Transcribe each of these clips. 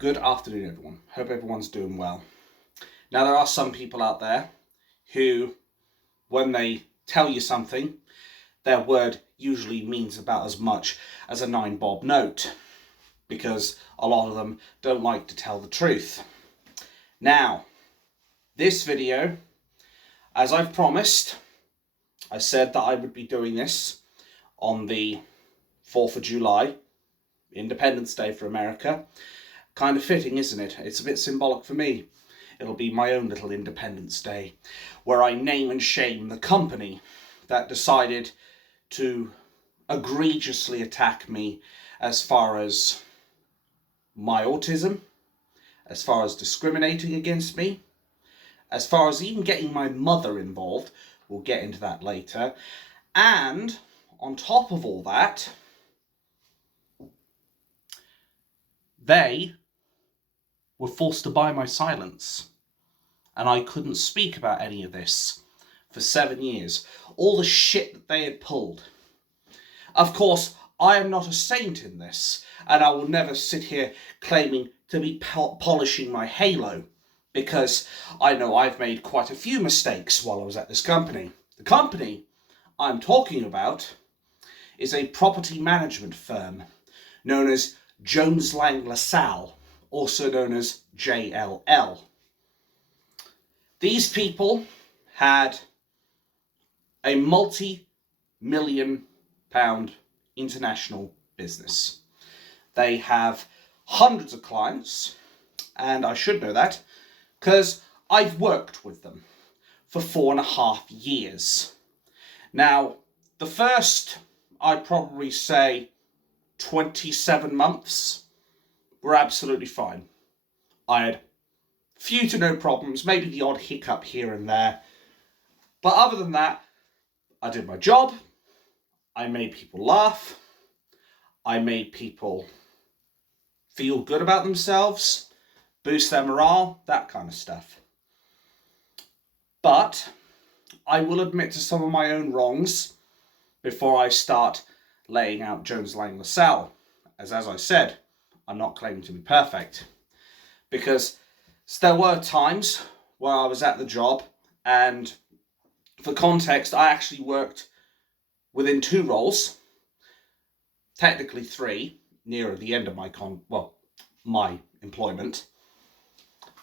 Good afternoon, everyone. Hope everyone's doing well. Now, there are some people out there who, when they tell you something, their word usually means about as much as a 9-bob note, because a lot of them don't like to tell the truth. Now, this video, as I've promised, I said that I would be doing this on the 4th of July, Independence Day for America. Kind of fitting, isn't it? It's a bit symbolic for me. It'll be my own little Independence Day, where I name and shame the company that decided to egregiously attack me as far as my autism, as far as discriminating against me, as far as even getting my mother involved. We'll get into that later. And on top of all that, they were forced to buy my silence. And I couldn't speak about any of this for 7 years. All the shit that they had pulled. Of course, I am not a saint in this, and I will never sit here claiming to be polishing my halo, because I know I've made quite a few mistakes while I was at this company. The company I'm talking about is a property management firm known as Jones Lang LaSalle, also known as JLL. These people had a multi-million pound international business. They have hundreds of clients, and I should know that because I've worked with them for 4.5 years. Now, the first, I'd probably say 27 months, were absolutely fine. I had few to no problems, maybe the odd hiccup here and there. But other than that, I did my job. I made people laugh. I made people feel good about themselves, boost their morale, that kind of stuff. But I will admit to some of my own wrongs before I start laying out Jones Lang LaSalle. As I said, I'm not claiming to be perfect, because there were times where I was at the job, and for context, I actually worked within 2 roles, technically 3, nearer the end of my employment.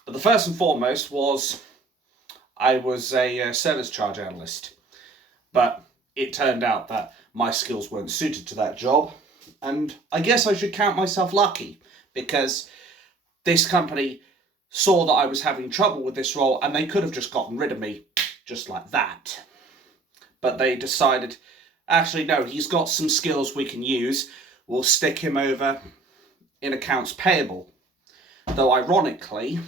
But the first and foremost was I was a service charge analyst, but it turned out that my skills weren't suited to that job. And I guess I should count myself lucky, because this company saw that I was having trouble with this role, and they could have just gotten rid of me just like that. But they decided, actually, no, he's got some skills we can use. We'll stick him over in accounts payable. Though ironically,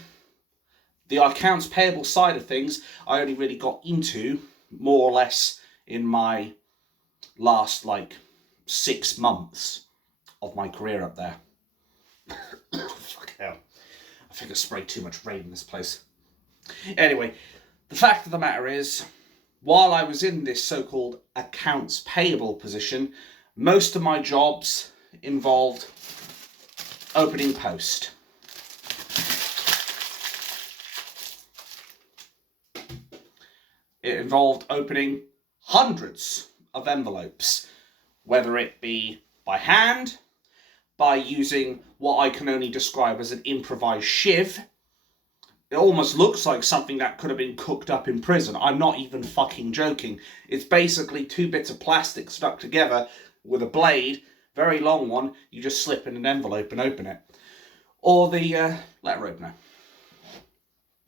the accounts payable side of things, I only really got into more or less in my last 6 months of my career up there. Fuck hell. I think I sprayed too much rain in this place. Anyway, the fact of the matter is, while I was in this so-called accounts payable position, most of my jobs involved opening post. It involved opening hundreds of envelopes, whether it be by hand, by using what I can only describe as an improvised shiv. It almost looks like something that could have been cooked up in prison. I'm not even fucking joking. It's basically 2 bits of plastic stuck together with a blade, very long one. You just slip in an envelope and open it. Or the letter opener.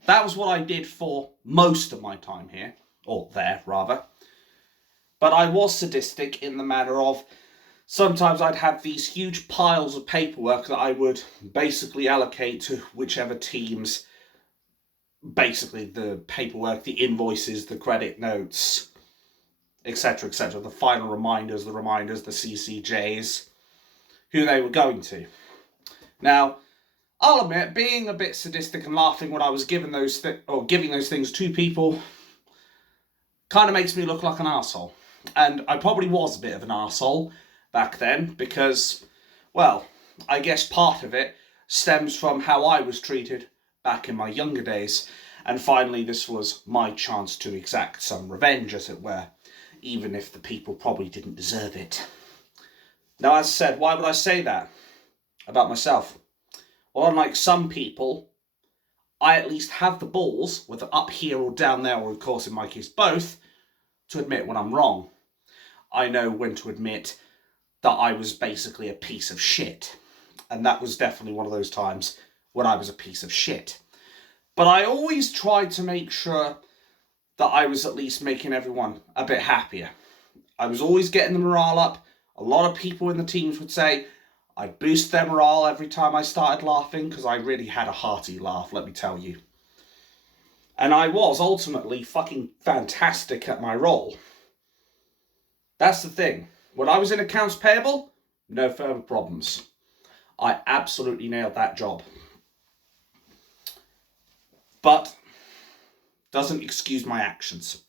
That was what I did for most of my time here, or there rather. But I was sadistic in the manner of, sometimes I'd have these huge piles of paperwork that I would basically allocate to whichever teams. Basically the paperwork, the invoices, the credit notes, etc., etc., the final reminders, the CCJs, who they were going to. Now, I'll admit, being a bit sadistic and laughing when I was giving those things to people kind of makes me look like an arsehole. And I probably was a bit of an arsehole back then, because, well, I guess part of it stems from how I was treated back in my younger days. And finally, this was my chance to exact some revenge, as it were, even if the people probably didn't deserve it. Now, as I said, why would I say that about myself? Well, unlike some people, I at least have the balls, whether up here or down there, or of course in my case both, to admit when I'm wrong. I know when to admit that I was basically a piece of shit. And that was definitely one of those times when I was a piece of shit. But I always tried to make sure that I was at least making everyone a bit happier. I was always getting the morale up. A lot of people in the teams would say I'd boost their morale every time I started laughing, because I really had a hearty laugh, let me tell you. And I was ultimately fucking fantastic at my role. That's the thing. When I was in accounts payable, no further problems. I absolutely nailed that job. But doesn't excuse my actions.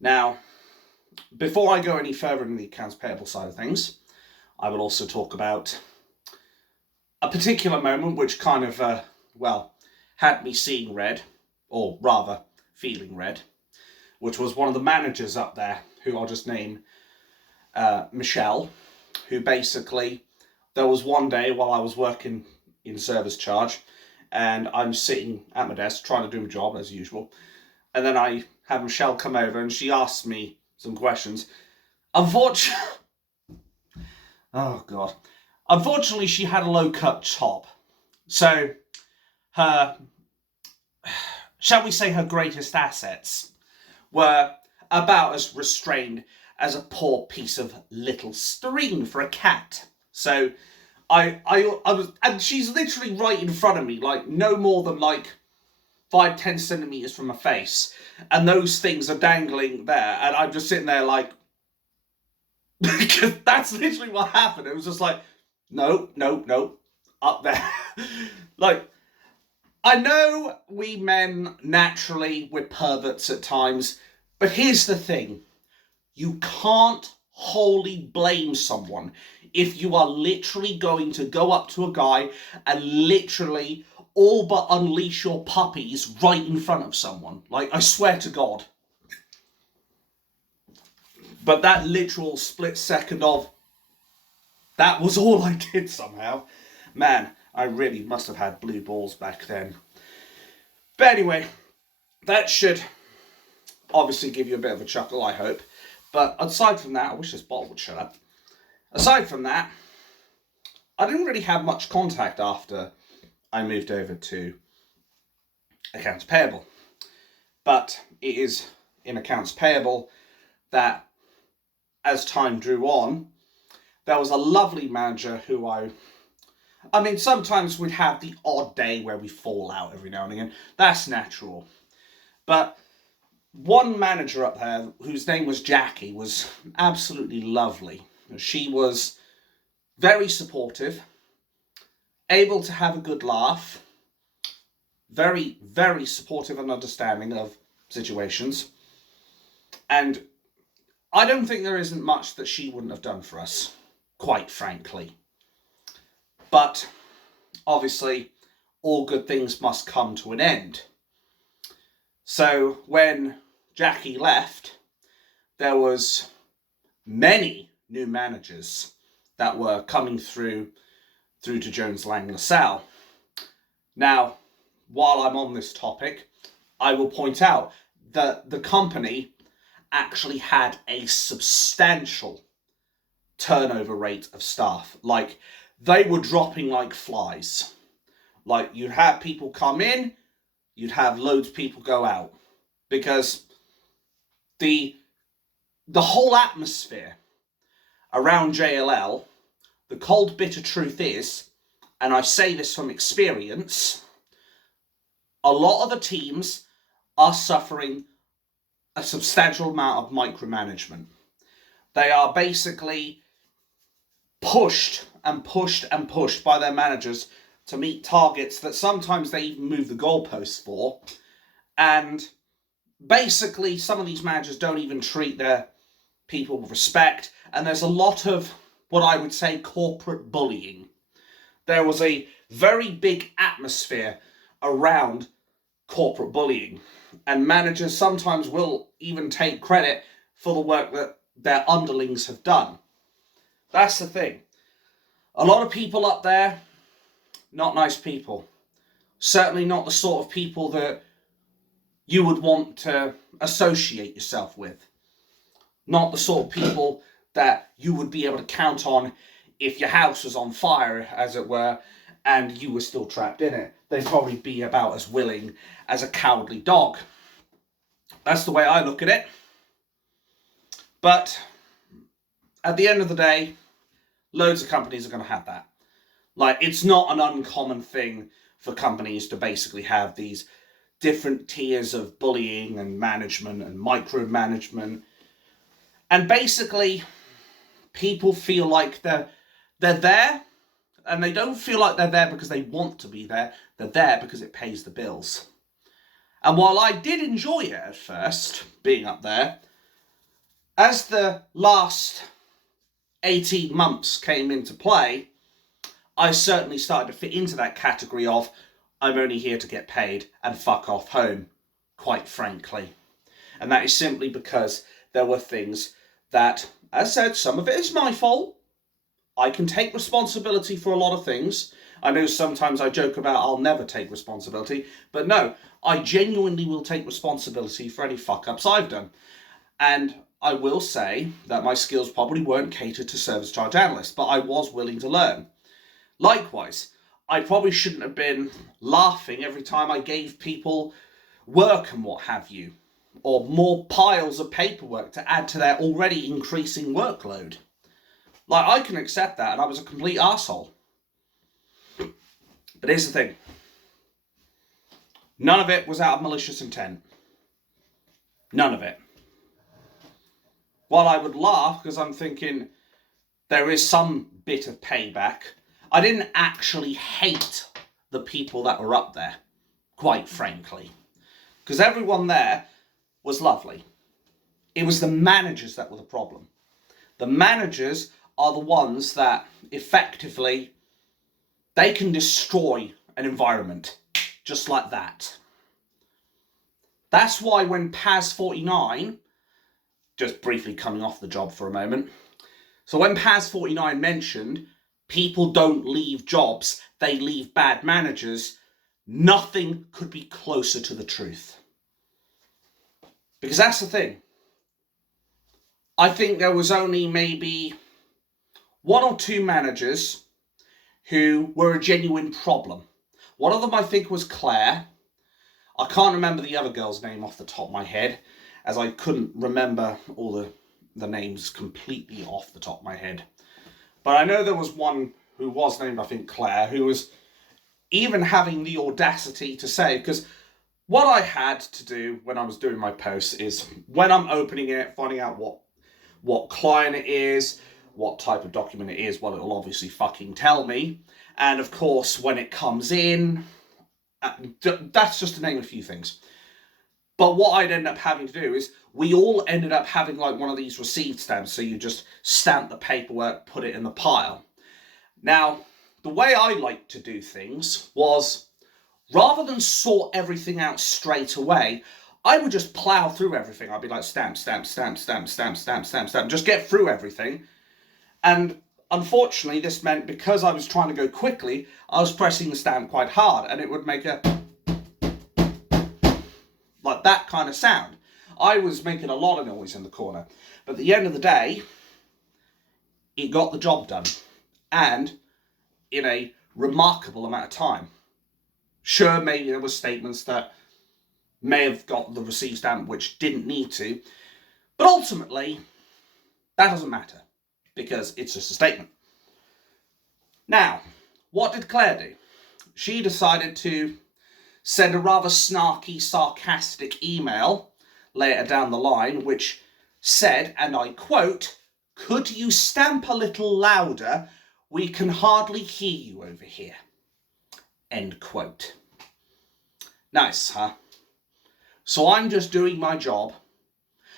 Now, before I go any further in the accounts payable side of things, I will also talk about a particular moment which kind of, had me seeing red, or rather, feeling red, which was one of the managers up there, who I'll just name Michelle, who basically, there was one day while I was working in service charge, and I'm sitting at my desk trying to do my job as usual, and then I had Michelle come over and she asked me some questions. Unfortunately, she had a low-cut top, so her, shall we say, her greatest assets were about as restrained as a poor piece of little string for a cat. So I was, and she's literally right in front of me, like no more than like 5-10 centimeters from my face, and those things are dangling there, and I'm just sitting there like, because that's literally what happened. It was just like, no, up there. Like, I know we men naturally, we're perverts at times, but here's the thing. You can't wholly blame someone if you are literally going to go up to a guy and literally all but unleash your puppies right in front of someone. Like, I swear to God. But that literal split second of, that was all I did somehow. Man, I really must have had blue balls back then. But anyway, that should obviously give you a bit of a chuckle, I hope. But aside from that, I wish this bottle would shut up. Aside from that, I didn't really have much contact after I moved over to accounts payable. But it is in accounts payable that, as time drew on, there was a lovely manager who I mean, sometimes we'd have the odd day where we fall out every now and again. That's natural. But one manager up there, whose name was Jackie, was absolutely lovely. She was very supportive, able to have a good laugh, very, very supportive and understanding of situations. And I don't think there isn't much that she wouldn't have done for us, quite frankly. But obviously, all good things must come to an end. So when Jackie left, there was many new managers that were coming through to Jones Lang LaSalle. Now, while I'm on this topic, I will point out that the company actually had a substantial turnover rate of staff. Like, they were dropping like flies. Like, you'd have people come in, you'd have loads of people go out. Because the whole atmosphere around JLL, the cold, bitter truth is, and I say this from experience, a lot of the teams are suffering a substantial amount of micromanagement. They are basically pushed by their managers to meet targets that sometimes they even move the goalposts for. And basically, some of these managers don't even treat their people with respect. And there's a lot of what I would say corporate bullying. there was a very big atmosphere around corporate bullying. And managers sometimes will even take credit for the work that their underlings have done. That's the thing. A lot of people up there, not nice people. Certainly not the sort of people that you would want to associate yourself with. Not the sort of people that you would be able to count on if your house was on fire, as it were, and you were still trapped in it. They'd probably be about as willing as a cowardly dog. That's the way I look at it. But at the end of the day, loads of companies are going to have that. Like, it's not an uncommon thing for companies to basically have these different tiers of bullying and management and micromanagement. And basically, people feel like they're there, and they don't feel like they're there because they want to be there. They're there because it pays the bills. And while I did enjoy it at first, being up there, as the last 18 months came into play, I certainly started to fit into that category of, I'm only here to get paid and fuck off home, quite frankly. And that is simply because there were things that, as I said, some of it is my fault. I can take responsibility for a lot of things. I know sometimes I joke about I'll never take responsibility, but no, I genuinely will take responsibility for any fuck-ups I've done. And I will say that my skills probably weren't catered to service charge analysts, but I was willing to learn. Likewise, I probably shouldn't have been laughing every time I gave people work and what have you, or more piles of paperwork to add to their already increasing workload. Like, I can accept that, and I was a complete arsehole. But here's the thing. None of it was out of malicious intent. None of it. While I would laugh, because I'm thinking there is some bit of payback, I didn't actually hate the people that were up there, quite frankly. Because everyone there was lovely. It was the managers that were the problem. The managers are the ones that effectively, they can destroy an environment just like that. That's why when PAS 49, just briefly coming off the job for a moment, so when PAS 49 mentioned people don't leave jobs, they leave bad managers, nothing could be closer to the truth. Because that's the thing. I think there was only maybe 1 or 2 managers who were a genuine problem. One of them, I think, was Claire. I can't remember the other girl's name off the top of my head, as I couldn't remember all the names completely off the top of my head. But I know there was one who was named, I think, Claire, who was even having the audacity to say, because what I had to do when I was doing my posts is, when I'm opening it, finding out what client it is, what type of document it is, well, it'll obviously fucking tell me. And of course, when it comes in, that's just to name a few things. But what I'd end up having to do is, we all ended up having like one of these received stamps, so you just stamp the paperwork, put it in the pile. Now, the way I like to do things was, rather than sort everything out straight away, I would just plow through everything. I'd be like, stamp, stamp, stamp, stamp, stamp, stamp, stamp, stamp, just get through everything. And unfortunately, this meant because I was trying to go quickly, I was pressing the stamp quite hard, and it would make a like that kind of sound. I was making a lot of noise in the corner. But at the end of the day, it got the job done. And in a remarkable amount of time. Sure, maybe there were statements that may have got the receive stamp which didn't need to. But ultimately, that doesn't matter. Because it's just a statement. Now, what did Claire do? She decided to send a rather snarky, sarcastic email later down the line, which said, and I quote, "Could you stamp a little louder? We can hardly hear you over here." End quote. Nice, huh? So I'm just doing my job,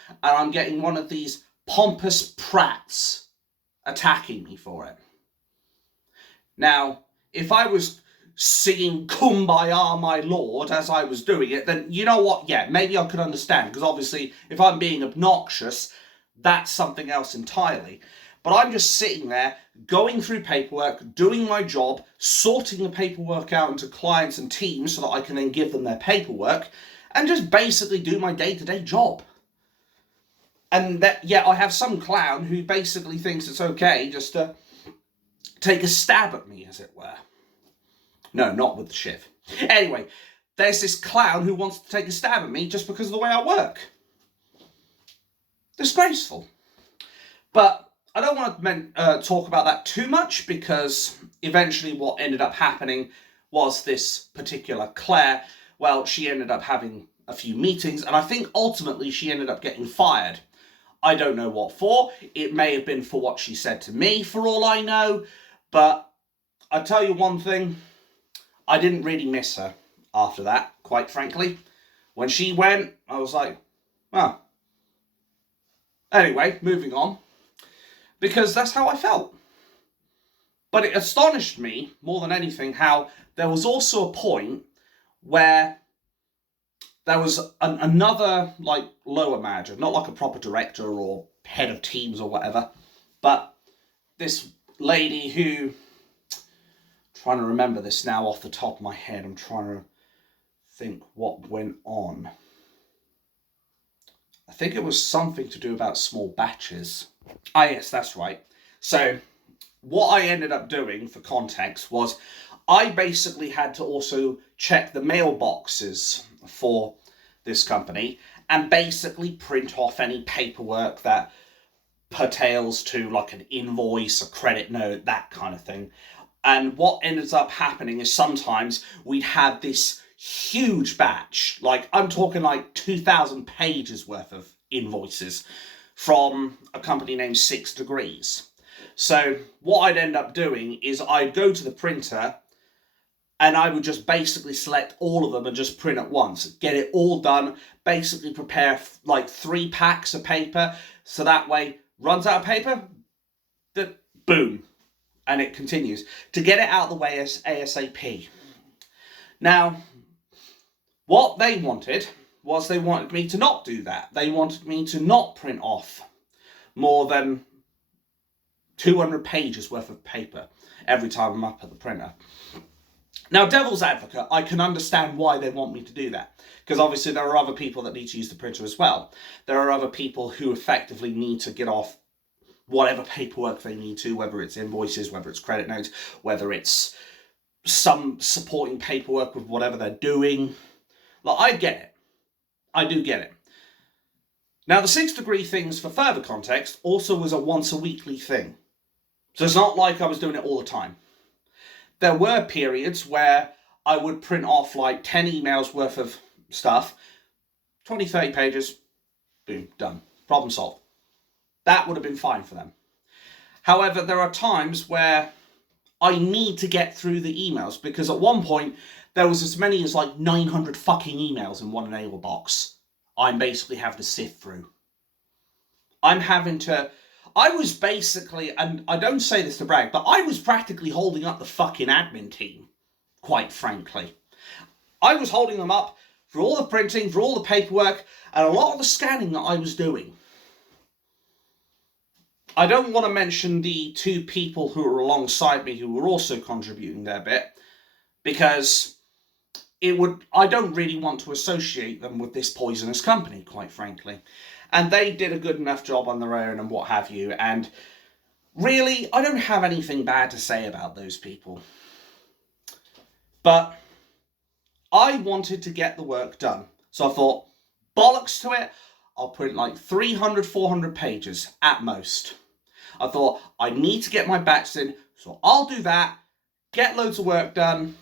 and I'm getting one of these pompous prats attacking me for it. Now, if I was singing Kumbaya, my lord, as I was doing it, then you know what? Yeah, maybe I could understand, because obviously if I'm being obnoxious, that's something else entirely. But I'm just sitting there, going through paperwork, doing my job, sorting the paperwork out into clients and teams so that I can then give them their paperwork, and just basically do my day-to-day job. And that, yeah, I have some clown who basically thinks it's okay just to take a stab at me, as it were. No, not with the shiv. Anyway, there's this clown who wants to take a stab at me just because of the way I work. Disgraceful. But I don't want to talk about that too much, because eventually what ended up happening was this particular Claire, well, she ended up having a few meetings, and I think ultimately she ended up getting fired. I don't know what for. It may have been for what she said to me, for all I know. But I tell you one thing, I didn't really miss her after that, quite frankly. When she went, I was like, oh. Anyway, moving on. Because that's how I felt. But it astonished me, more than anything, how there was also a point where there was another, like, lower manager, not like a proper director or head of teams or whatever, but this lady who, trying to remember this now off the top of my head, I'm trying to think what went on. I think it was something to do about small batches. Ah, yes, that's right. So what I ended up doing, for context, was I basically had to also check the mailboxes for this company and basically print off any paperwork that pertains to like an invoice, a credit note, that kind of thing. And what ends up happening is sometimes we'd have this huge batch, like I'm talking like 2,000 pages worth of invoices from a company named 6 Degrees. So what I'd end up doing is I'd go to the printer and I would just basically select all of them and just print at once. Get it all done, basically prepare like 3 packs of paper, so that way, runs out of paper, boom, and it continues. To get it out of the way as ASAP. Now, what they wanted was they wanted me to not do that. They wanted me to not print off more than 200 pages worth of paper every time I'm up at the printer. Now, devil's advocate, I can understand why they want me to do that, because obviously there are other people that need to use the printer as well. There are other people who effectively need to get off whatever paperwork they need to, whether it's invoices, whether it's credit notes, whether it's some supporting paperwork with whatever they're doing. Like, I get it. I do get it. Now, the 6 Degree things, for further context, also was a once a weekly thing. So it's not like I was doing it all the time. There were periods where I would print off like 10 emails worth of stuff, 20, 30 pages, boom, done. Problem solved. That would have been fine for them. However, there are times where I need to get through the emails, because at one point there was as many as like 900 fucking emails in one enable box. I'm basically having to sift through. I was basically, and I don't say this to brag, but I was practically holding up the fucking admin team, quite frankly. I was holding them up for all the printing, for all the paperwork, and a lot of the scanning that I was doing. I don't want to mention the 2 people who were alongside me who were also contributing their bit, because I don't really want to associate them with this poisonous company, quite frankly. And they did a good enough job on their own and what have you, and really, I don't have anything bad to say about those people. But I wanted to get the work done. So I thought, bollocks to it, I'll print like 300, 400 pages at most. I thought, I need to get my batch in, so I'll do that, get loads of work done.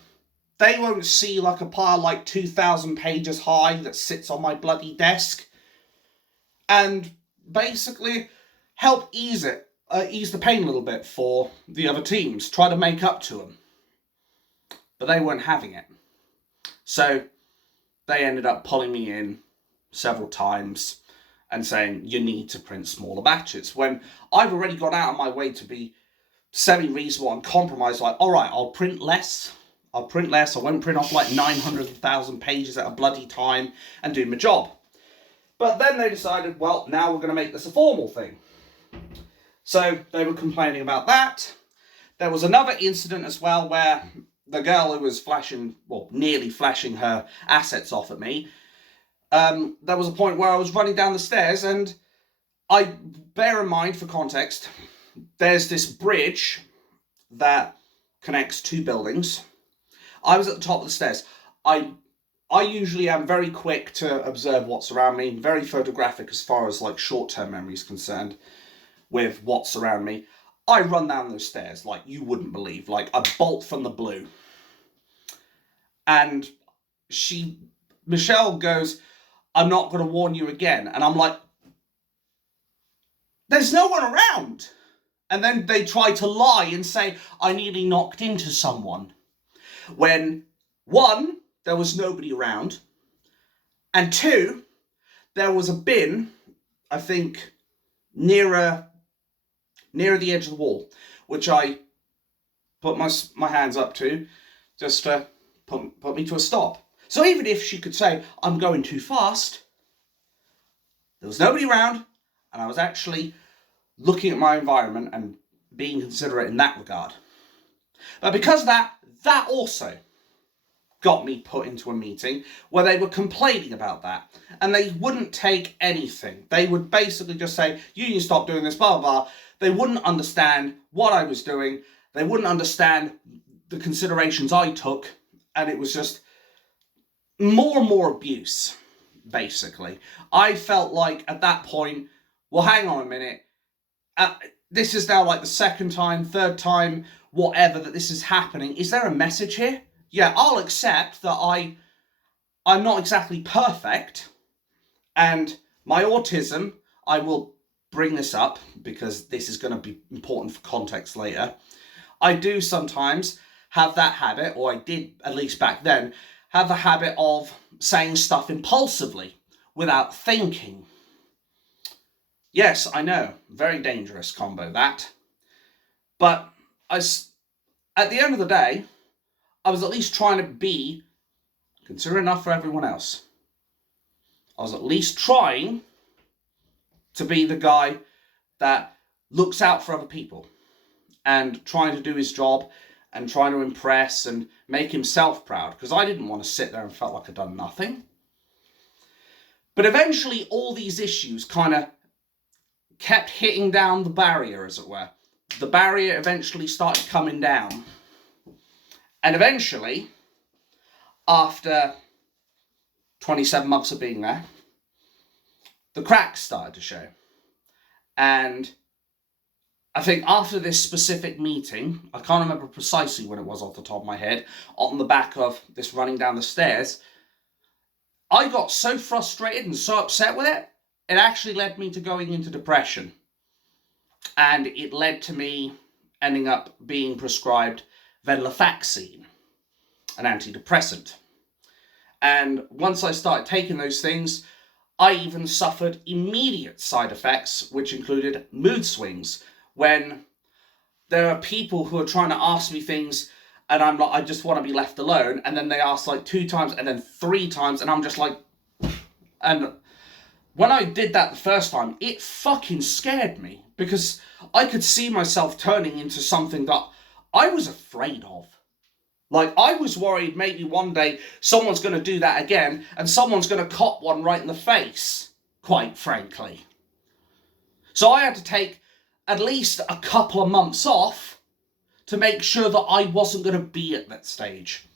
They won't see like a pile like 2,000 pages high that sits on my bloody desk. And basically help ease the pain a little bit for the other teams, try to make up to them. But they weren't having it. So they ended up pulling me in several times and saying, you need to print smaller batches, when I've already gone out of my way to be semi-reasonable and compromise, like, all right, I'll print less. I won't print off like 900,000 pages at a bloody time and do my job. But then they decided, well, now we're going to make this a formal thing. So they were complaining about that. There was another incident as well where the girl who was nearly flashing her assets off at me, there was a point where I was running down the stairs, and bear in mind, for context, there's this bridge that connects two buildings. I was at the top of the stairs. I usually am very quick to observe what's around me, very photographic as far as like short-term memory is concerned with what's around me. I run down those stairs like you wouldn't believe, like a bolt from the blue. And Michelle goes, I'm not going to warn you again. And I'm like, there's no one around. And then they try to lie and say, I nearly knocked into someone. When, one, there was nobody around, and two, there was a bin, I think, nearer the edge of the wall, which I put my hands up to, just to put me to a stop. So even if she could say, I'm going too fast, there was nobody around, and I was actually looking at my environment and being considerate in that regard. But because of that also got me put into a meeting where they were complaining about that, and they wouldn't take anything. They would basically just say, you need to stop doing this, blah, blah, blah. They wouldn't understand what I was doing. They wouldn't understand the considerations I took, and it was just more and more abuse, basically. I felt like at that point, well, hang on a minute. This is now like the second time, third time, whatever, that this is happening. Is there a message here? Yeah, I'll accept that I'm not exactly perfect, and my autism, I will bring this up because this is going to be important for context later. I do sometimes have that habit, or I did at least back then, have the habit of saying stuff impulsively without thinking. Yes, I know, very dangerous combo that. But at the end of the day, I was at least trying to be considerate enough for everyone else. I was at least trying to be the guy that looks out for other people and trying to do his job and trying to impress and make himself proud, because I didn't want to sit there and felt like I'd done nothing. But eventually all these issues kind of kept hitting down the barrier, as it were. The barrier eventually started coming down. And eventually, after 27 months of being there, the cracks started to show. And I think after this specific meeting, I can't remember precisely when it was off the top of my head, on the back of this running down the stairs, I got so frustrated and so upset with it, it actually led me to going into depression. And it led to me ending up being prescribed venlafaxine, an antidepressant. And once I started taking those things, I even suffered immediate side effects, which included mood swings, when there are people who are trying to ask me things and I'm like, I just want to be left alone, and then they ask like 2 times and then 3 times, and I'm just like, and when I did that the first time, it fucking scared me, because I could see myself turning into something that I was afraid of. Like, I was worried maybe one day someone's going to do that again and someone's going to cop one right in the face, quite frankly. So I had to take at least a couple of months off to make sure that I wasn't going to be at that stage.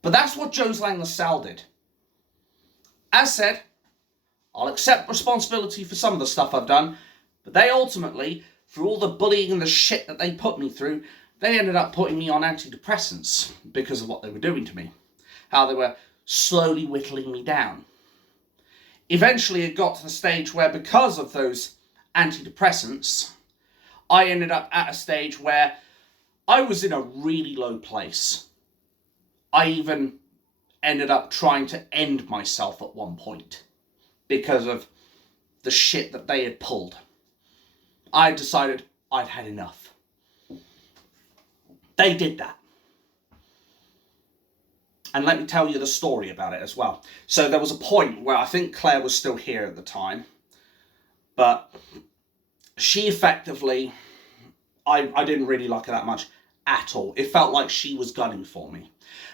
But that's what Jones Lang LaSalle did. As said, I'll accept responsibility for some of the stuff I've done, but they ultimately, through all the bullying and the shit that they put me through, they ended up putting me on antidepressants because of what they were doing to me. How they were slowly whittling me down. Eventually it got to the stage where, because of those antidepressants, I ended up at a stage where I was in a really low place. I even ended up trying to end myself at one point because of the shit that they had pulled. I decided I'd had enough. They did that. And let me tell you the story about it as well. So there was a point where I think Claire was still here at the time, but she effectively, I didn't really like her that much at all. It felt like she was gunning for me.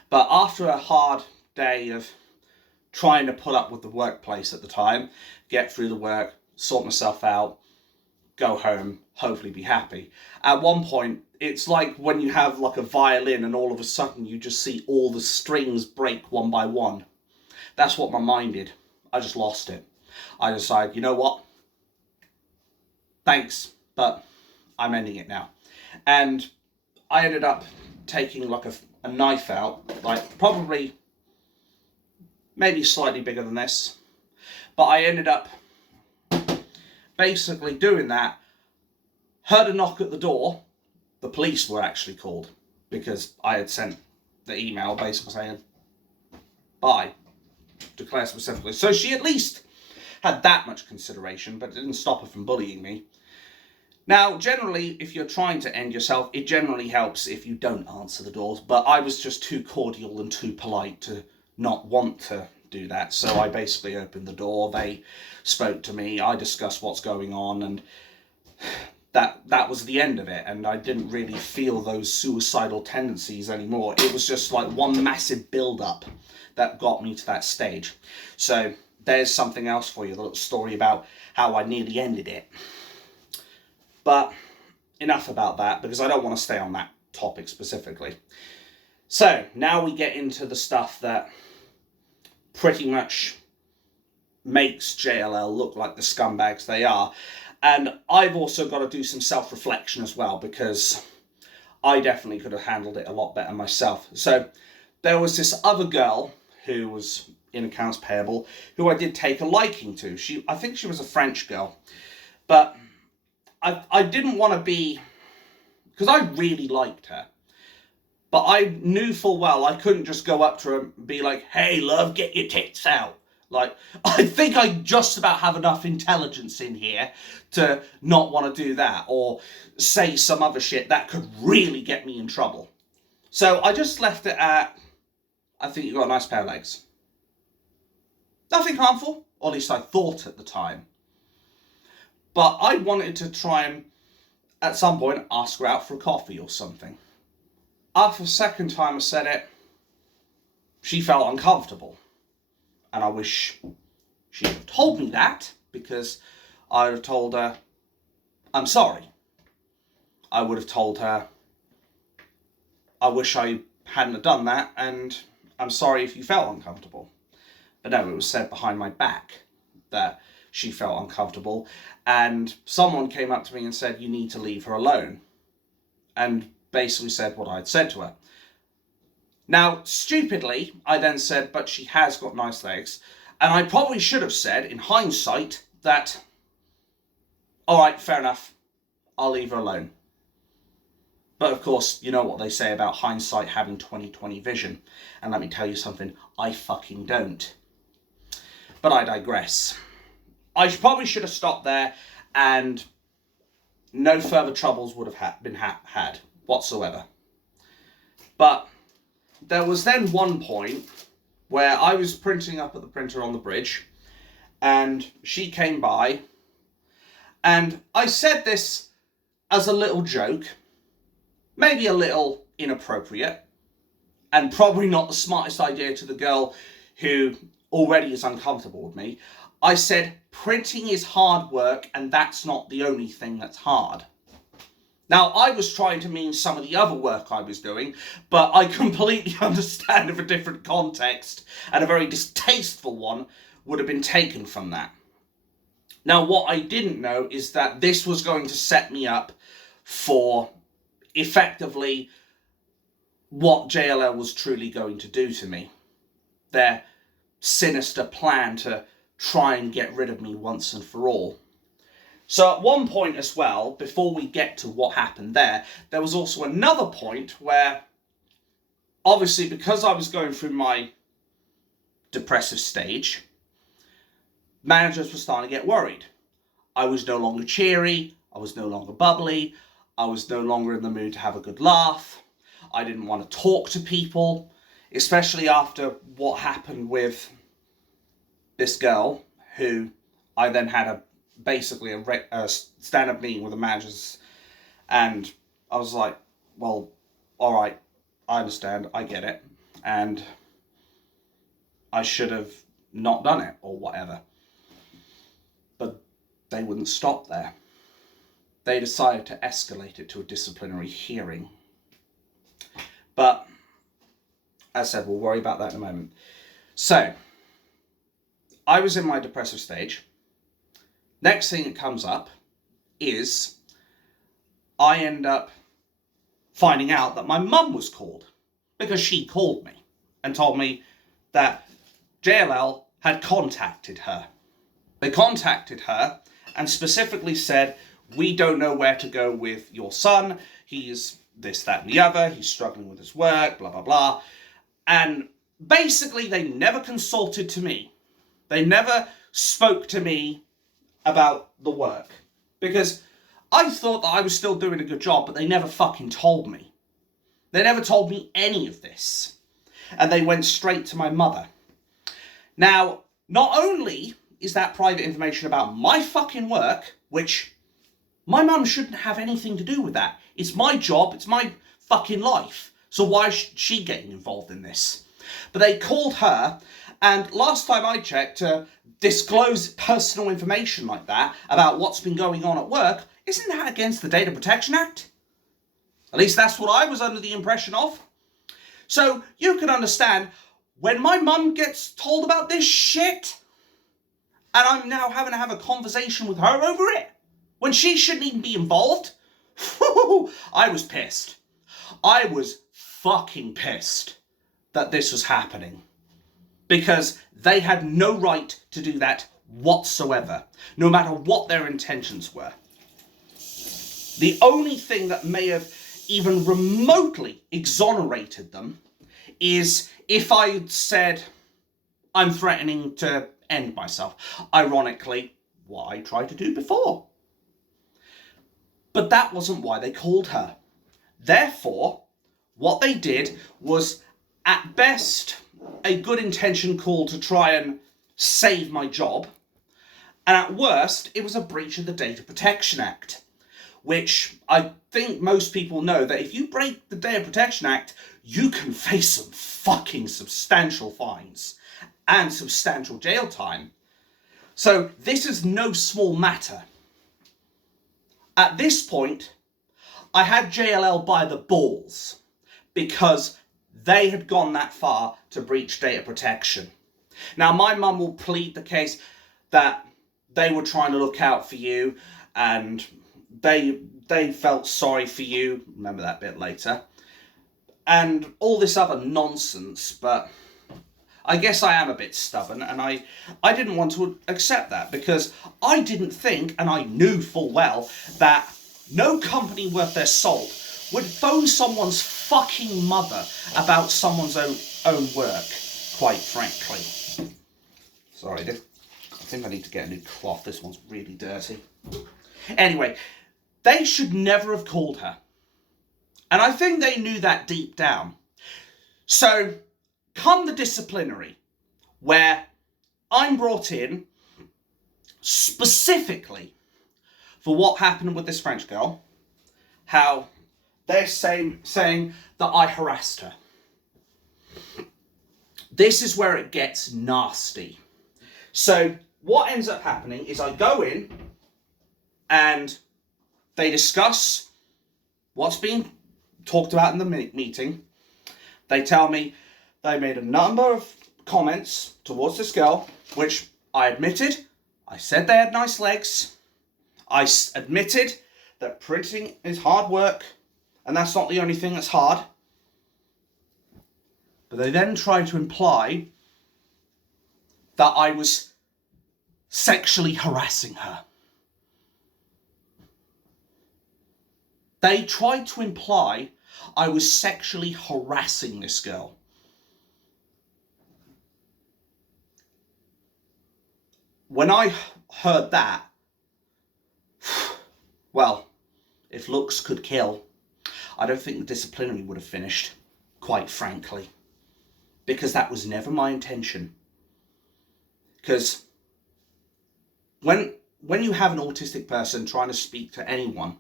But after a hard day of trying to put up with the workplace at the time, get through the work, sort myself out, go home, hopefully be happy. At one point, it's like when you have like a violin and all of a sudden you just see all the strings break one by one. That's what my mind did. I just lost it. I decided, you know what? Thanks, but I'm ending it now. And I ended up taking like a knife out, like probably maybe slightly bigger than this. But I ended up basically doing that, heard a knock at the door. The police were actually called because I had sent the email basically saying bye to Claire specifically. So she at least had that much consideration, but it didn't stop her from bullying me. Now, generally, if you're trying to end yourself, it generally helps if you don't answer the doors, but I was just too cordial and too polite to not want to do that. So I basically opened the door, they spoke to me, I discussed what's going on, and that was the end of it. And I didn't really feel those suicidal tendencies anymore. It was just like one massive build-up that got me to that stage. So there's something else for you, the little story about how I nearly ended it. But enough about that, because I don't want to stay on that topic specifically. So now we get into the stuff that pretty much makes JLL look like the scumbags they are. And I've also got to do some self-reflection as well, because I definitely could have handled it a lot better myself. So there was this other girl who was in accounts payable who I did take a liking to. I think she was a French girl. But I didn't want to be, because I really liked her, but I knew full well I couldn't just go up to her and be like, hey love, get your tits out. Like, I think I just about have enough intelligence in here to not want to do that, or say some other shit that could really get me in trouble. So I just left it at, I think you've got a nice pair of legs. Nothing harmful, or at least I thought at the time. But I wanted to try and, at some point, ask her out for a coffee or something. After the second time I said it, she felt uncomfortable. And I wish she had told me that, because I would have told her, I'm sorry. I would have told her, I wish I hadn't have done that, and I'm sorry if you felt uncomfortable. But no, it was said behind my back that she felt uncomfortable, and someone came up to me and said, you need to leave her alone, and basically said what I'd said to her. Now, stupidly, I then said, but she has got nice legs, and I probably should have said, in hindsight, that, alright, fair enough, I'll leave her alone. But of course, you know what they say about hindsight having 20/20 vision, and let me tell you something, I fucking don't. But I digress. I probably should have stopped there, and no further troubles would have been had whatsoever. But there was then one point where I was printing up at the printer on the bridge, and she came by, and I said this as a little joke, maybe a little inappropriate, and probably not the smartest idea to the girl who already is uncomfortable with me. I said, printing is hard work, and that's not the only thing that's hard. Now, I was trying to mean some of the other work I was doing, but I completely understand if a different context, and a very distasteful one, would have been taken from that. Now, what I didn't know is that this was going to set me up for, effectively, what JLL was truly going to do to me. Their sinister plan to try and get rid of me once and for all. So at one point as well, before we get to what happened there was also another point where, obviously because I was going through my depressive stage, managers were starting to get worried. I was no longer cheery, I was no longer bubbly, I was no longer in the mood to have a good laugh. I didn't want to talk to people, especially after what happened with this girl, who I then had basically a stand-up meeting with the managers, and I was like, well, all right, I understand, I get it, and I should have not done it or whatever. But they wouldn't stop there. They decided to escalate it to a disciplinary hearing. But as I said, we'll worry about that in a moment. So I was in my depressive stage. Next thing that comes up is I end up finding out that my mum was called, because she called me and told me that JLL had contacted her. They contacted her and specifically said, we don't know where to go with your son. He's this, that, and the other. He's struggling with his work, blah, blah, blah. And basically, they never consulted to me. They never spoke to me about the work, because I thought that I was still doing a good job, but they never fucking told me. They never told me any of this. And they went straight to my mother. Now, not only is that private information about my fucking work, which my mum shouldn't have anything to do with that. It's my job, it's my fucking life. So why is she getting involved in this? But they called her, and last time I checked, to disclose personal information like that about what's been going on at work, isn't that against the Data Protection Act? At least that's what I was under the impression of. So you can understand, when my mum gets told about this shit, and I'm now having to have a conversation with her over it, when she shouldn't even be involved, I was pissed. I was fucking pissed that this was happening, because they had no right to do that whatsoever, no matter what their intentions were. The only thing that may have even remotely exonerated them is if I had said, I'm threatening to end myself. Ironically, what I tried to do before. But that wasn't why they called her. Therefore, what they did was, at best, a good intention call to try and save my job. And at worst, it was a breach of the Data Protection Act, which I think most people know that if you break the Data Protection Act, you can face some fucking substantial fines and substantial jail time. So this is no small matter. At this point, I had JLL by the balls, because they had gone that far to breach data protection. Now, my mum will plead the case that they were trying to look out for you, and they felt sorry for you. Remember that bit later. And all this other nonsense, but I guess I am a bit stubborn, and I didn't want to accept that, because I didn't think, and I knew full well, that no company worth their salt would phone someone's fucking mother about someone's own work, quite frankly. Sorry, I think I need to get a new cloth. This one's really dirty. Anyway, they should never have called her. And I think they knew that deep down. So, come the disciplinary, where I'm brought in specifically for what happened with this French girl, how they're saying that I harassed her. This is where it gets nasty. So what ends up happening is I go in and they discuss what's being talked about in the meeting. They tell me they made a number of comments towards this girl, which I admitted. I said they had nice legs. I admitted that printing is hard work, and that's not the only thing that's hard. But they then tried to imply that I was sexually harassing her. They tried to imply I was sexually harassing this girl. When I heard that, well, if looks could kill, I don't think the disciplinary would have finished, quite frankly. Because that was never my intention. Because when you have an autistic person trying to speak to anyone,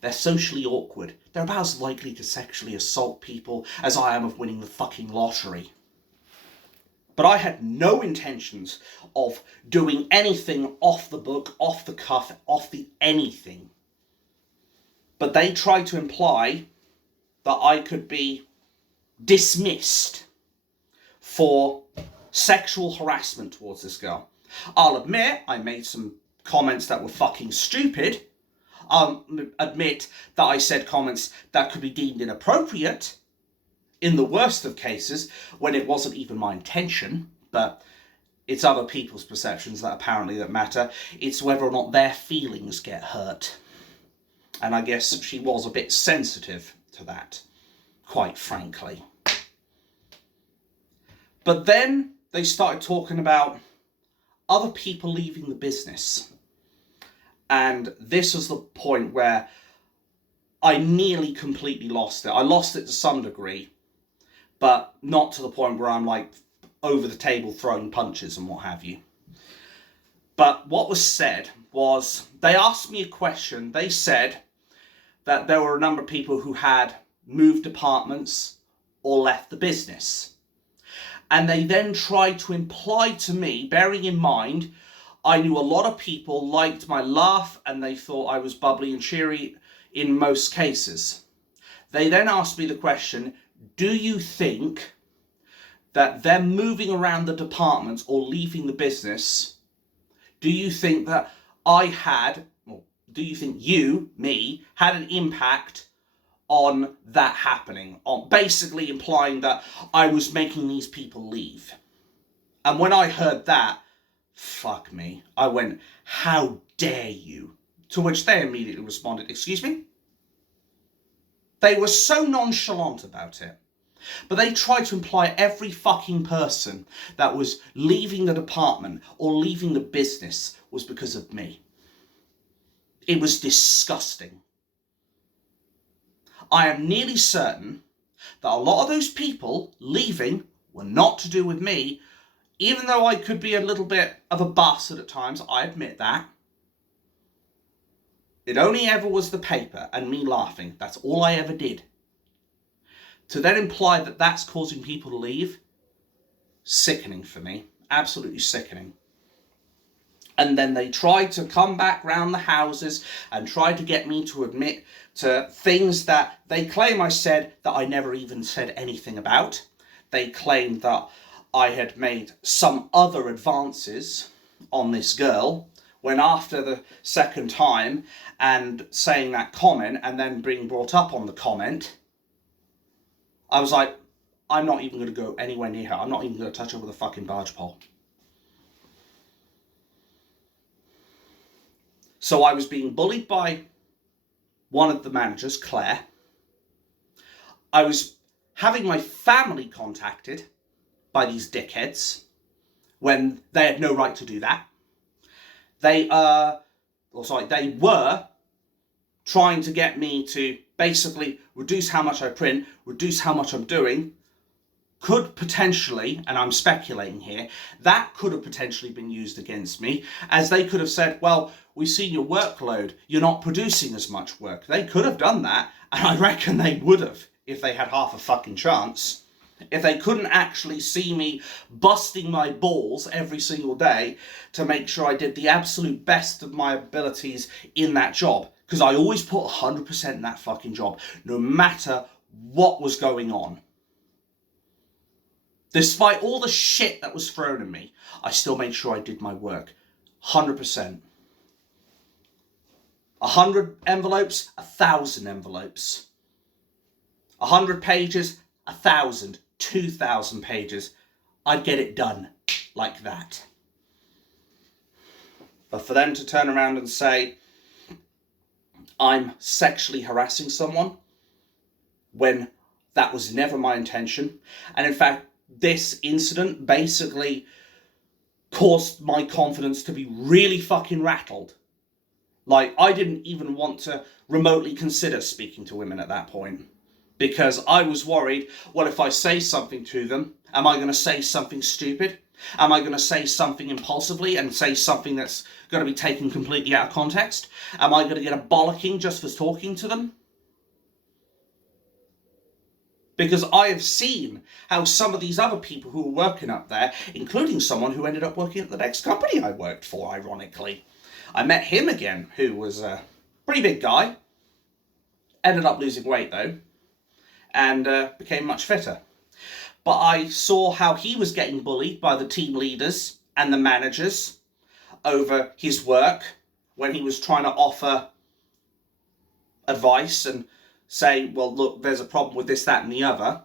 they're socially awkward. They're about as likely to sexually assault people as I am of winning the fucking lottery. But I had no intentions of doing anything off the book, off the cuff, off the anything. But they tried to imply that I could be dismissed for sexual harassment towards this girl. I'll admit I made some comments that were fucking stupid. I'll admit that I said comments that could be deemed inappropriate in the worst of cases when it wasn't even my intention, but it's other people's perceptions that apparently matter. It's whether or not their feelings get hurt. And I guess she was a bit sensitive to that, quite frankly. But then they started talking about other people leaving the business. And this was the point where I nearly completely lost it. I lost it to some degree, but not to the point where I'm like over the table throwing punches and what have you. But what was said was, they asked me a question. They said that there were a number of people who had moved departments or left the business. And they then tried to imply to me, bearing in mind, I knew a lot of people liked my laugh and they thought I was bubbly and cheery in most cases. They then asked me the question, do you think that them moving around the departments or leaving the business, do you think that do you think you, me, had an impact on that happening? On basically implying that I was making these people leave. And when I heard that, fuck me, I went, how dare you? To which they immediately responded, excuse me? They were so nonchalant about it. But they tried to imply every fucking person that was leaving the department or leaving the business was because of me. It was disgusting. I am nearly certain that a lot of those people leaving were not to do with me, even though I could be a little bit of a bastard at times, I admit that. It only ever was the paper and me laughing. That's all I ever did. To then imply that that's causing people to leave, sickening for me. Absolutely sickening. And then they tried to come back round the houses and try to get me to admit to things that they claim I said that I never even said anything about. They claimed that I had made some other advances on this girl, when after the second time and saying that comment and then being brought up on the comment, I was like, I'm not even going to go anywhere near her. I'm not even going to touch her with a fucking barge pole. So I was being bullied by one of the managers, Claire. I was having my family contacted by these dickheads when they had no right to do that. They were trying to get me to basically reduce how much I print, reduce how much I'm doing. Could potentially, and I'm speculating here, that could have potentially been used against me, as they could have said, well, we've seen your workload, you're not producing as much work. They could have done that, and I reckon they would have, if they had half a fucking chance. If they couldn't actually see me busting my balls every single day to make sure I did the absolute best of my abilities in that job. Because I always put 100% in that fucking job, no matter what was going on. Despite all the shit that was thrown at me, I still made sure I did my work. 100%. 100 envelopes, 1,000 envelopes. 100 pages, 1,000, 2,000 pages. I'd get it done like that. But for them to turn around and say, I'm sexually harassing someone, when that was never my intention. And in fact, this incident basically caused my confidence to be really fucking rattled. Like, I didn't even want to remotely consider speaking to women at that point, because I was worried, well, if I say something to them, am I going to say something stupid? Am I going to say something impulsively and say something that's going to be taken completely out of context? Am I going to get a bollocking just for talking to them? Because I have seen how some of these other people who were working up there, including someone who ended up working at the next company I worked for, ironically. I met him again, who was a pretty big guy. Ended up losing weight, though, and became much fitter. But I saw how he was getting bullied by the team leaders and the managers over his work when he was trying to offer advice and say, well, look, there's a problem with this, that, and the other.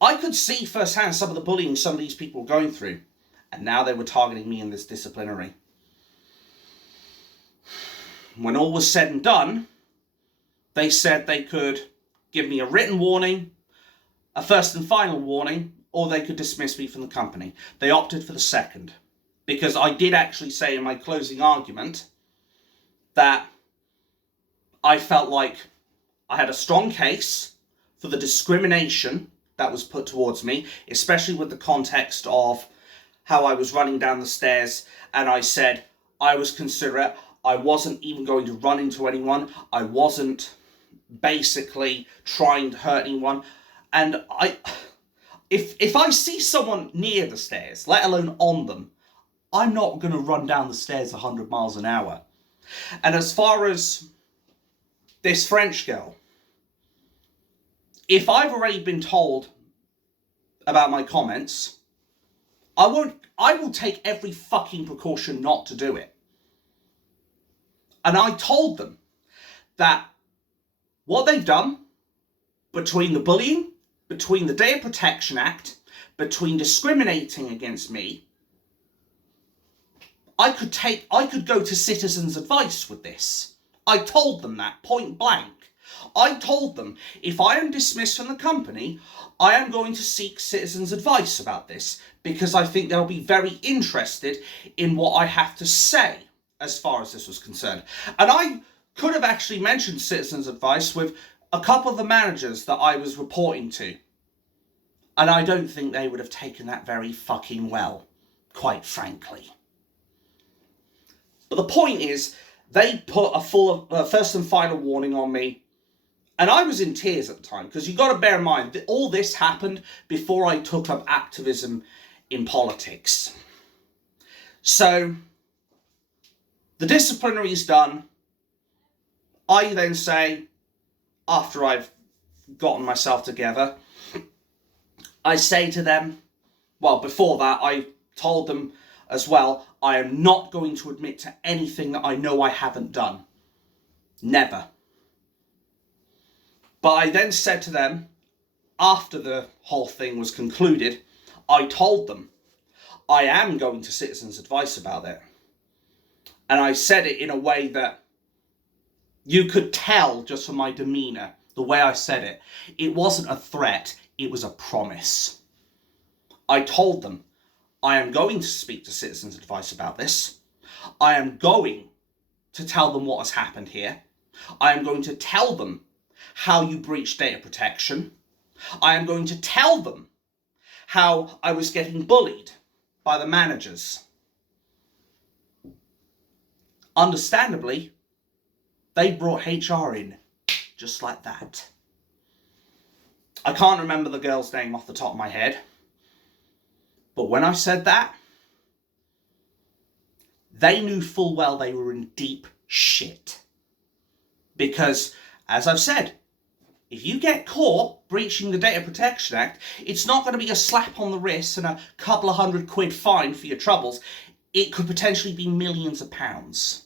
I could see firsthand some of the bullying some of these people were going through, and now they were targeting me in this disciplinary. When all was said and done, they said they could give me a written warning, a first and final warning, or they could dismiss me from the company. They opted for the second, because I did actually say in my closing argument that I felt like I had a strong case for the discrimination that was put towards me, especially with the context of how I was running down the stairs and I said I was considerate. I wasn't even going to run into anyone. I wasn't basically trying to hurt anyone. And if I see someone near the stairs, let alone on them, I'm not going to run down the stairs 100 miles an hour. And as far as this French girl, if I've already been told about my comments, I will take every fucking precaution not to do it. And I told them that what they've done, between the bullying, between the Data Protection Act, between discriminating against me, I could go to citizens' advice with this. I told them that point blank. I told them, if I am dismissed from the company, I am going to seek citizens' advice about this, because I think they'll be very interested in what I have to say as far as this was concerned. And I could have actually mentioned citizens' advice with a couple of the managers that I was reporting to. And I don't think they would have taken that very fucking well, quite frankly. But the point is, they put a full first and final warning on me. And I was in tears at the time, because you've got to bear in mind that all this happened before I took up activism in politics. So the disciplinary is done. I then say, after I've gotten myself together, I say to them, well, before that, I told them as well, I am not going to admit to anything that I know I haven't done. Never. But I then said to them, after the whole thing was concluded, I told them, I am going to citizens' advice about it. And I said it in a way that you could tell just from my demeanour, the way I said it. It wasn't a threat, it was a promise. I told them, I am going to speak to citizens' advice about this. I am going to tell them what has happened here. I am going to tell them how you breached data protection. I am going to tell them how I was getting bullied by the managers. Understandably, they brought HR in just like that. I can't remember the girl's name off the top of my head, but when I said that, they knew full well they were in deep shit. Because, as I've said, if you get caught breaching the Data Protection Act, it's not going to be a slap on the wrist and a couple of £100 fine for your troubles. It could potentially be millions of pounds.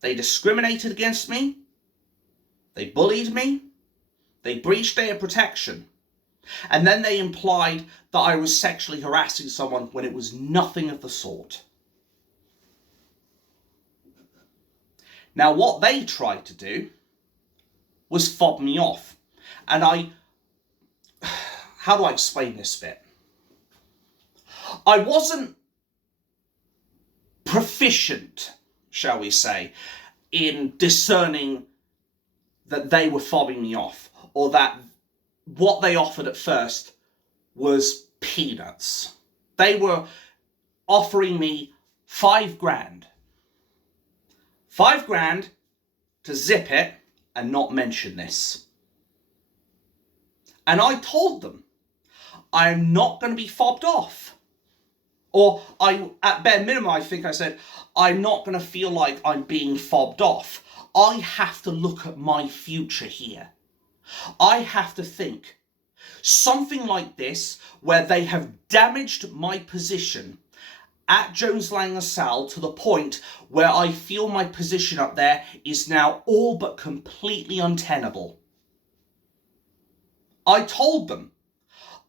They discriminated against me. They bullied me. They breached data protection. And then they implied that I was sexually harassing someone when it was nothing of the sort. Now, what they tried to do was fob me off. And how do I explain this bit? I wasn't proficient, shall we say, in discerning that they were fobbing me off, or that what they offered at first was peanuts. They were offering me $5,000. $5,000 to zip it and not mention this. And I told them, I'm not going to be fobbed off. Or at bare minimum, I think I said, I'm not going to feel like I'm being fobbed off. I have to look at my future here. I have to think. Something like this, where they have damaged my position at Jones Lang LaSalle to the point where I feel my position up there is now all but completely untenable. I told them,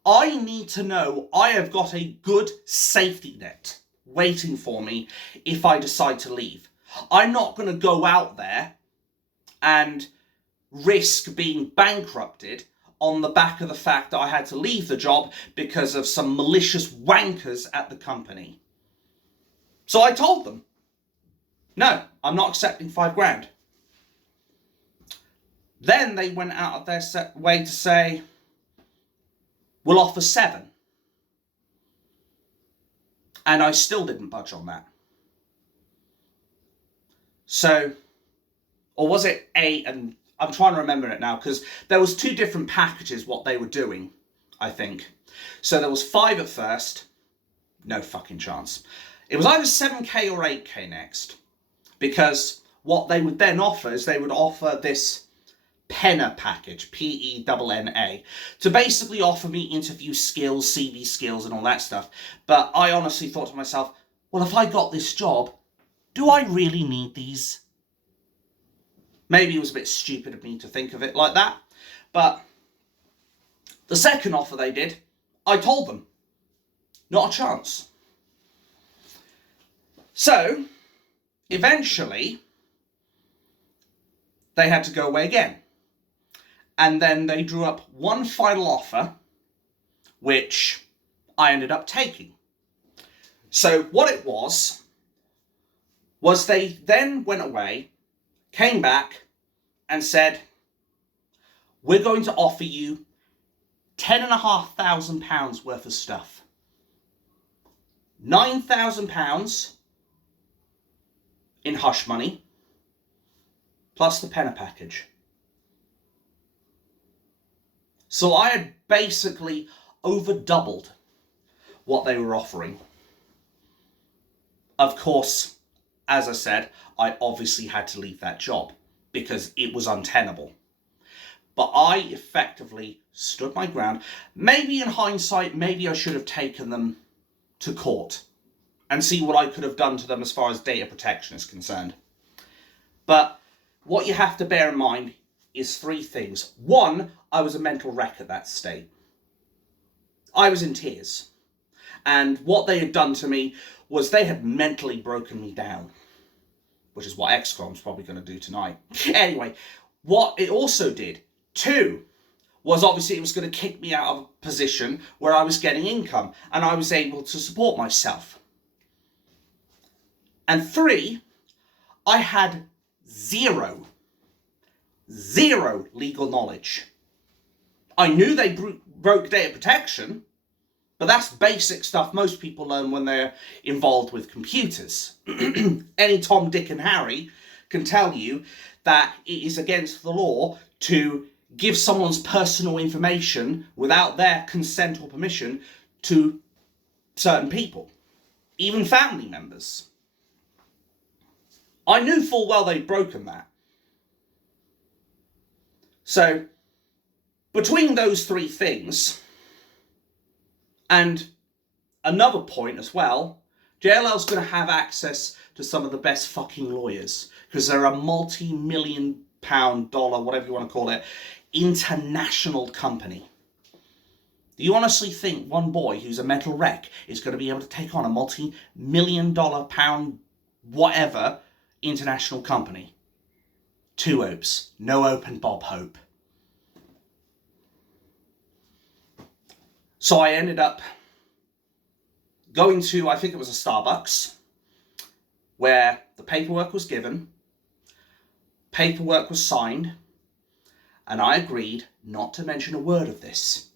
I need to know I have got a good safety net waiting for me if I decide to leave. I'm not going to go out there and risk being bankrupted on the back of the fact that I had to leave the job because of some malicious wankers at the company. So I told them, no, I'm not accepting $5,000. Then they went out of their way to say, we'll offer $7,000. And I still didn't budge on that. So, or was it 8 and I'm trying to remember it now, because there was 2 different packages what they were doing, I think. So there was 5 at first. No fucking chance. It was either 7K or 8K next. Because what they would then offer is they would offer this PENA package, PENNA, to basically offer me interview skills, CV skills and all that stuff. But I honestly thought to myself, well, if I got this job, do I really need these? Maybe it was a bit stupid of me to think of it like that. But the second offer they did, I told them, not a chance. So, eventually, they had to go away again. And then they drew up one final offer, which I ended up taking. So what it was they then went away, came back and said, we're going to offer you £10,500 worth of stuff. £9,000 in hush money, plus the PENA package. So I had basically over doubled what they were offering. Of course, as I said, I obviously had to leave that job because it was untenable. But I effectively stood my ground. Maybe in hindsight, maybe I should have taken them to court and see what I could have done to them as far as data protection is concerned. But what you have to bear in mind is 3 things. 1, I was a mental wreck at that state. I was in tears. And what they had done to me was they had mentally broken me down, which is what XCOM's probably going to do tonight. Anyway, what it also did, 2, was obviously it was going to kick me out of a position where I was getting income and I was able to support myself. And 3, I had zero legal knowledge. I knew they broke data protection, but that's basic stuff most people learn when they're involved with computers. Any Tom, Dick and Harry can tell you that it is against the law to give someone's personal information without their consent or permission to certain people, even family members. I knew full well they'd broken that. So, between those 3 things, and another point as well, JLL's going to have access to some of the best fucking lawyers, because they're a multi-million-pound, dollar, whatever you want to call it, international company. Do you honestly think one boy who's a mental wreck is going to be able to take on a multi-million-dollar, pound, whatever, international company? 2 hopes. No hope and Bob hope. So I ended up going to, I think it was a Starbucks, where the paperwork was given, paperwork was signed, and I agreed not to mention a word of this.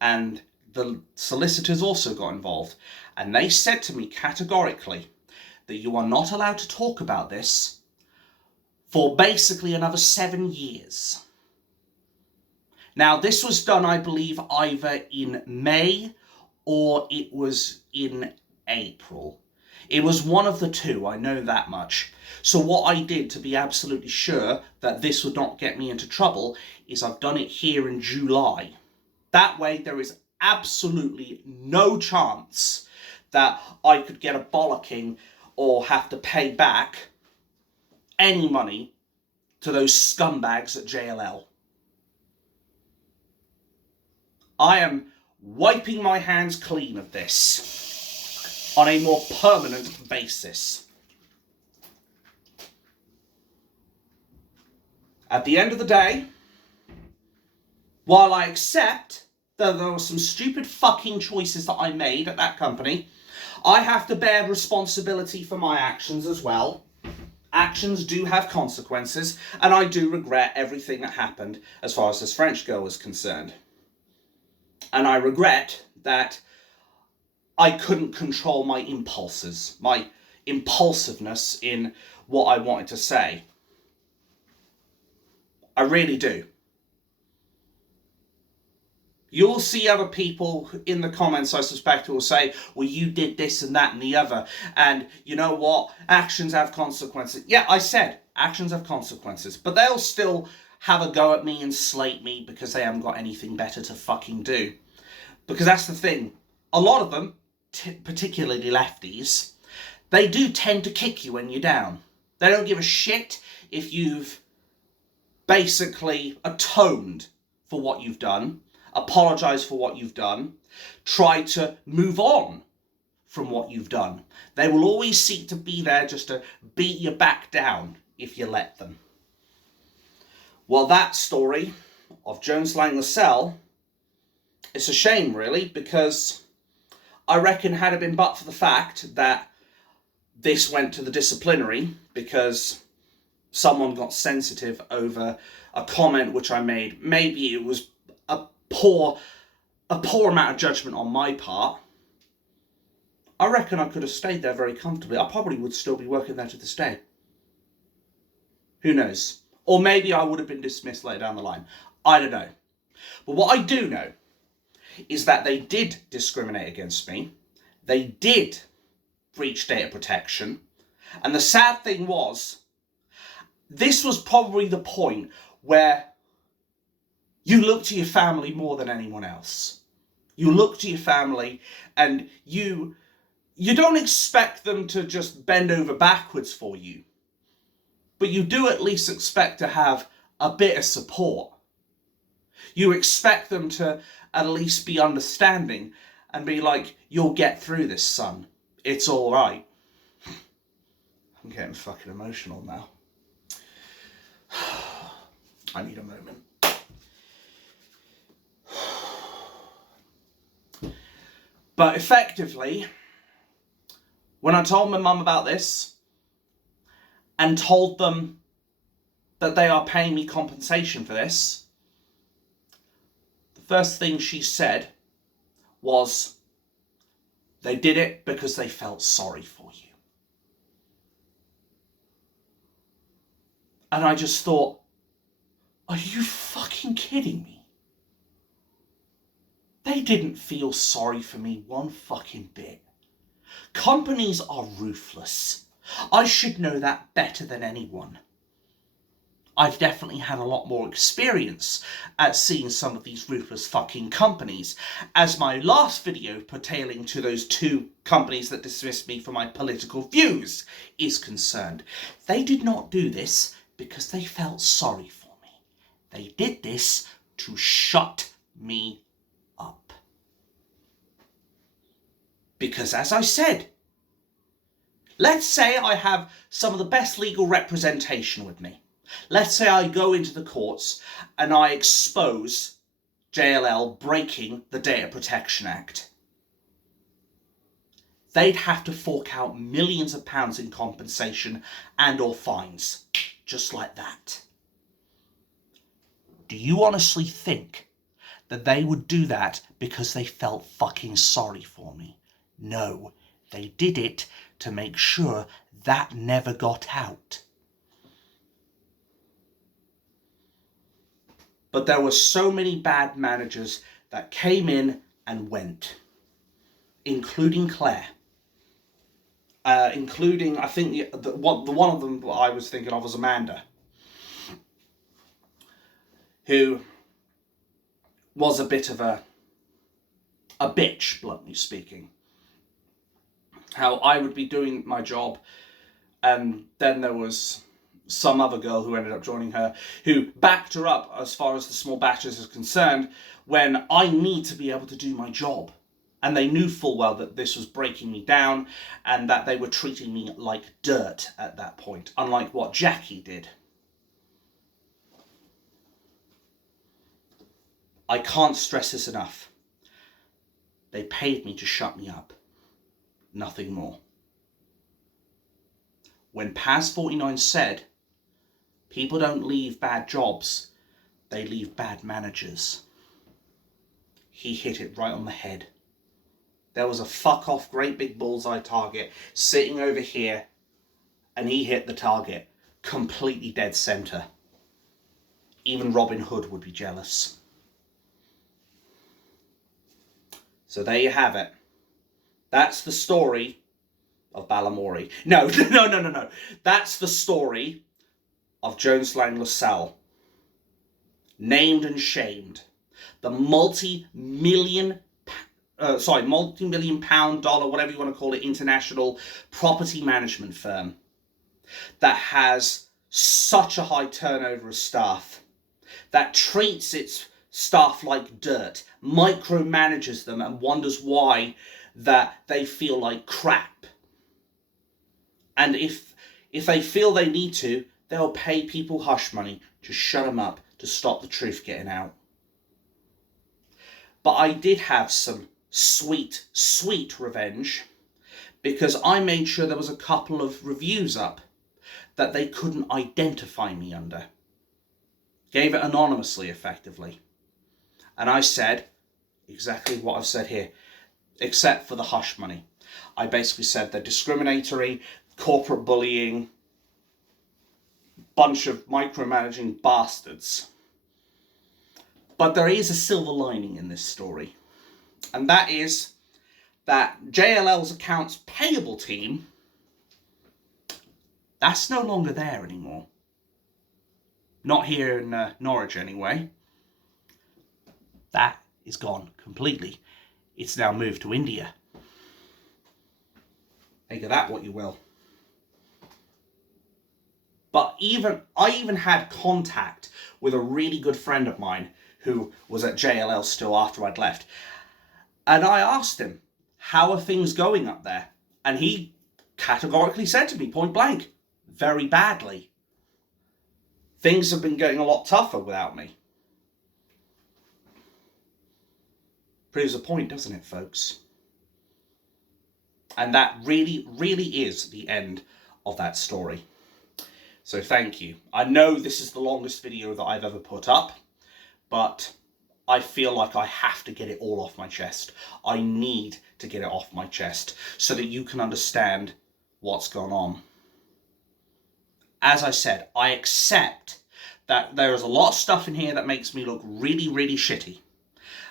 And the solicitors also got involved, and they said to me categorically that you are not allowed to talk about this for basically another 7 years. Now, this was done, I believe, either in May or it was in April. It was one of the two, I know that much. So what I did to be absolutely sure that this would not get me into trouble is I've done it here in July. That way there is absolutely no chance that I could get a bollocking or have to pay back any money to those scumbags at JLL. I am wiping my hands clean of this on a more permanent basis. At the end of the day, while I accept that there were some stupid fucking choices that I made at that company, I have to bear responsibility for my actions as well. Actions do have consequences, and I do regret everything that happened as far as this French girl was concerned. And I regret that I couldn't control my impulses, my impulsiveness in what I wanted to say. I really do. You'll see other people in the comments, I suspect, who will say, well, you did this and that and the other. And you know what? Actions have consequences. Yeah, I said actions have consequences. But they'll still have a go at me and slate me because they haven't got anything better to fucking do. Because that's the thing. A lot of them, particularly lefties, they do tend to kick you when you're down. They don't give a shit if you've basically atoned for what you've done, apologise for what you've done, try to move on from what you've done. They will always seek to be there just to beat you back down if you let them. Well, that story of Jones Lang LaSalle, it's a shame really, because I reckon had it been but for the fact that this went to the disciplinary because someone got sensitive over a comment which I made, maybe it was a poor amount of judgment on my part, I reckon I could have stayed there very comfortably. I probably would still be working there to this day. Who knows? Or maybe I would have been dismissed later down the line. I don't know. But what I do know is that they did discriminate against me. They did breach data protection. And the sad thing was, this was probably the point where you look to your family more than anyone else. You look to your family and you don't expect them to just bend over backwards for you. But you do at least expect to have a bit of support. You expect them to at least be understanding and be like, you'll get through this, son. It's all right. I'm getting fucking emotional now. I need a moment. But effectively, when I told my mum about this and told them that they are paying me compensation for this, the first thing she said was, they did it because they felt sorry for you. And I just thought, are you fucking kidding me? They didn't feel sorry for me one fucking bit. Companies are ruthless. I should know that better than anyone. I've definitely had a lot more experience at seeing some of these ruthless fucking companies, as my last video pertaining to those 2 companies that dismissed me for my political views is concerned. They did not do this because they felt sorry for me. They did this to shut me up. Because as I said, let's say I have some of the best legal representation with me. Let's say I go into the courts and I expose JLL breaking the Data Protection Act. they'd have to fork out millions of pounds in compensation and or fines. Just like that. Do you honestly think that they would do that because they felt fucking sorry for me? No, they did it to make sure that never got out. But there were so many bad managers that came in and went, including Claire. Including, I think, the one of them I was thinking of was Amanda, who was a bit of a bitch, bluntly speaking. How I would be doing my job, and then there was some other girl who ended up joining her, who backed her up as far as the small batches is concerned, when I need to be able to do my job. And they knew full well that this was breaking me down, and that they were treating me like dirt at that point, unlike what Jackie did. I can't stress this enough. They paid me to shut me up. Nothing more. When Paz49 said, people don't leave bad jobs, they leave bad managers, he hit it right on the head. There was a fuck off great big bullseye target sitting over here, and he hit the target completely dead center. Even Robin Hood would be jealous. So there you have it. That's the story of Balamory. No. That's the story of Jones Lang LaSalle. Named and shamed. The multi-million pound, dollar, whatever you want to call it, international property management firm that has such a high turnover of staff, that treats its staff like dirt, micromanages them, and wonders why that they feel like crap. And if they feel they need to, they'll pay people hush money to shut them up, to stop the truth getting out. But I did have some sweet, sweet revenge, because I made sure there was a couple of reviews up that they couldn't identify me under. Gave it anonymously, effectively. And I said exactly what I've said here, except for the hush money. I basically said they're discriminatory, corporate bullying, bunch of micromanaging bastards. But there is a silver lining in this story. And that is that JLL's accounts payable team, that's no longer there anymore. Not here in Norwich anyway. That is gone completely. It's now moved to India. Make of that what you will. But I even had contact with a really good friend of mine who was at JLL still after I'd left. And I asked him, how are things going up there? And he categorically said to me, point blank, very badly. Things have been getting a lot tougher without me. Proves a point, doesn't it, folks? And that really, really is the end of that story. So thank you. I know this is the longest video that I've ever put up, but I feel like I have to get it all off my chest. I need to get it off my chest so that you can understand what's gone on. As I said, I accept that there is a lot of stuff in here that makes me look really, really shitty.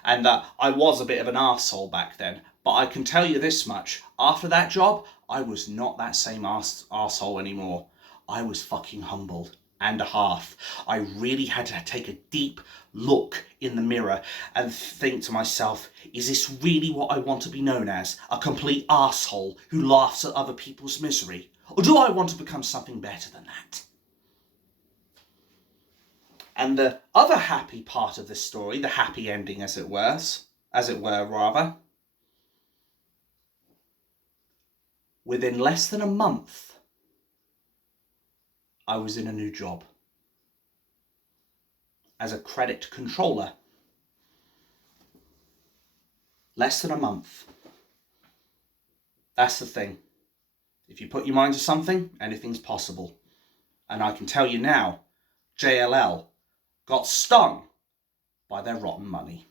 And that I was a bit of an arsehole back then. But I can tell you this much. After that job, I was not that same arsehole anymore. I was fucking humbled and a half. I really had to take a deep look in the mirror and think to myself, is this really what I want to be known as? A complete arsehole who laughs at other people's misery? Or do I want to become something better than that? And the other happy part of this story, the happy ending as it were, within less than a month, I was in a new job as a credit controller. Less than a month. That's the thing. If you put your mind to something, anything's possible. And I can tell you now, JLL got stung by their rotten money.